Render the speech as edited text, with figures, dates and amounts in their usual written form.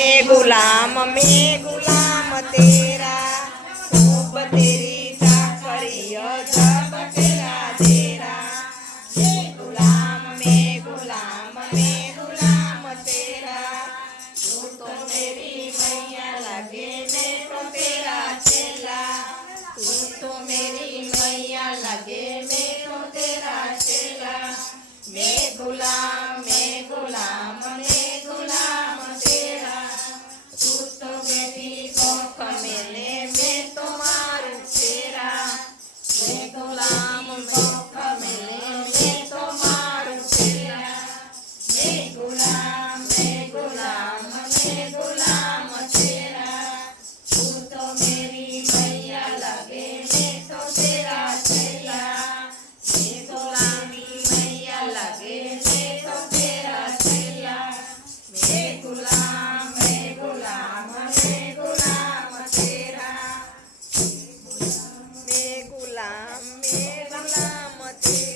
मैं गुलाम तेरा खूब तेरी चाकरी जब तेरा तेरा मैं गुलाम तेरा तू तो मेरी मैया लगे मैं तो तेरा चेला तू तो मेरी मैया लगे मैं तो तेरा चेला मैं गुलाम तेरा तू तो बेटी कोख मेले मैं तो मारू तेरा मैं गुलाम कोख मेले मैं तो मारू तेरा मैं गुलाम तेरा तू तो मेरी मैया लगे मैं तो तेरा चेला मैं गुलामी मैया लगे मैं तो तेरा चेला मैं गुलाम तेरा मैं गुलाम तेरा